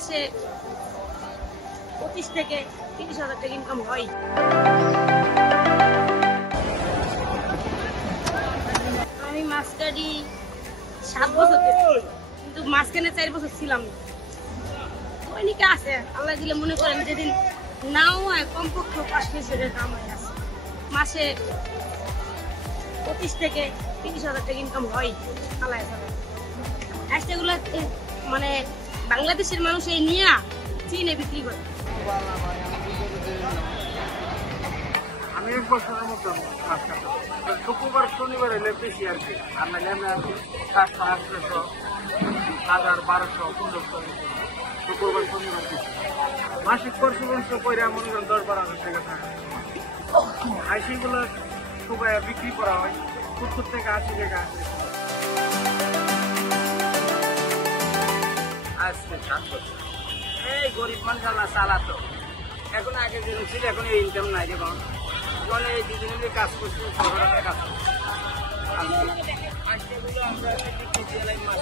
মাসে 25 থেকে 30,000 টাকা ইনকাম হয়। আমি মাছ কাটি 7 বছর কিন্তু মাঝখানে 4 বছর ছিলাম। অনেকে আছে আল্লাহ দিলে মনে করেন যেদিন নাও হয় কমপক্ষে 5 কেজি দাম হয় আছে মাসে 25 থেকে 30,000 টাকা ইনকাম হয়। আল্লাহ এগুলো মানে বাংলাদেশের মানুষ এই নিয়ে চীনে বিক্রি করে। আমি 1 বছরের মতো মাছ কাটা, শুক্রবার শনিবার এলে বেশি আর কি, আর নাহলে আমি আর কি 700, 800, 1000, 1200, 1500 শুক্রবার শনিবার বেশি। মাসিক পরিশ্রম করে মনে করেন 10-12 হাজার টাকা থাকে। হাসিগুলো সবাই বিক্রি করা হয় 70 থেকে 80 টাকা আসে। আজকে 7 বছর এই গরিব মানুষ আল্লাহ চালাতো। এখন আগে যেরকম ছিল এখন এই ইনকাম নাই রে বাবা। মানে এই দুজনে কাজ করছি, শহরে কাজ করছি। আমরা বিক্রি দিয়ে মাছ